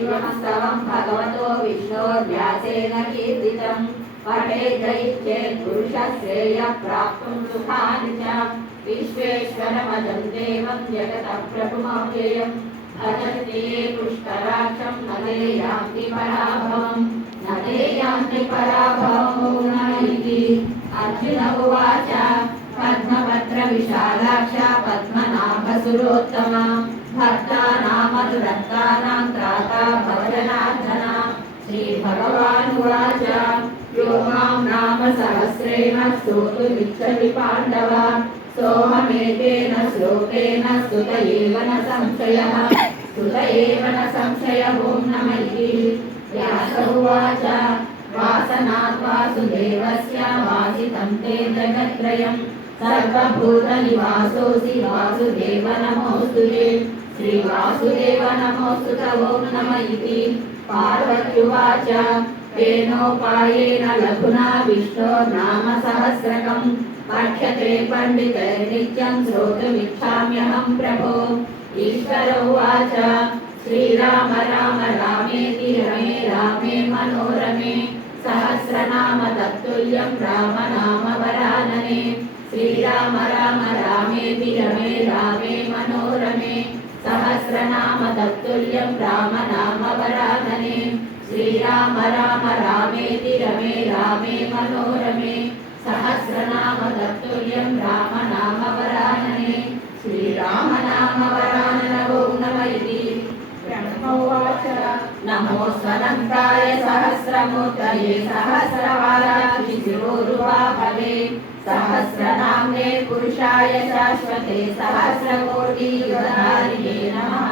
इमस्तवं भगवतो विष्णोर्व्यासेन कीर्तितं पठेद् पुरुषश्रेयः प्राप्तुं सुखानि च विश्वेश्वरमजं देवं जगतः प्रभुमव्ययम् भजन्ते पुष्कराक्षं न ते यान्ति पराभवम् न ते यान्ति पराभवम् इति अर्जुन उवाच पद्मपत्रविशालाक्ष पद्मनाभसुरोत्तमा भक्तानामनुरक्तानां त्राता भवजनार्दन श्रीभगवानुवाच यो मां नाम सहस्रेण स्तोतुमिच्छति पाण्डव सोऽहमेतेन श्लोकेन स्तुत एव न संशयः ॐ नमः इति व्यास उवाच वासनात् वासुदेवस्य वासितं ते जगत्त्रयम् सर्वभूतनिवासोऽसि वासुदेव नमोऽस्तु ते श्रीवासुदेव नमोऽस्तु ते ॐ नमः इति पार्वत्युवाच तेनोपायेन लघुना विष्णोर्नाम सहस्रकं पठ्यते पण्डितैर्नित्यं श्रोतुमिच्छाम्यहं प्रभो ईश्वर उवाच श्रीराम राम रामेति रमे रामे मनोरमे सहस्रनाम तत्तुल्यं राम नाम वरानने श्रीराम राम रामेति रमे रामे मनोरमे सहस्रनाम तत्तुल्यं राम नाम वरानने श्रीराम राम रामेति रमे रामे मनोरमे सहस्रनाम तत्तुल्यं राम नाम वरानने श्रीराम नाम वरानन ॐ नमः इति ब्रह्मोवाच नमो स्वनन्ताय सहस्रमूर्तये सहस्रवाराहि शिरोरुबाहवे सहस्रनाम्ने पुरुषाय शाश्वते सहस्रकोटियुगधारिणे नमः।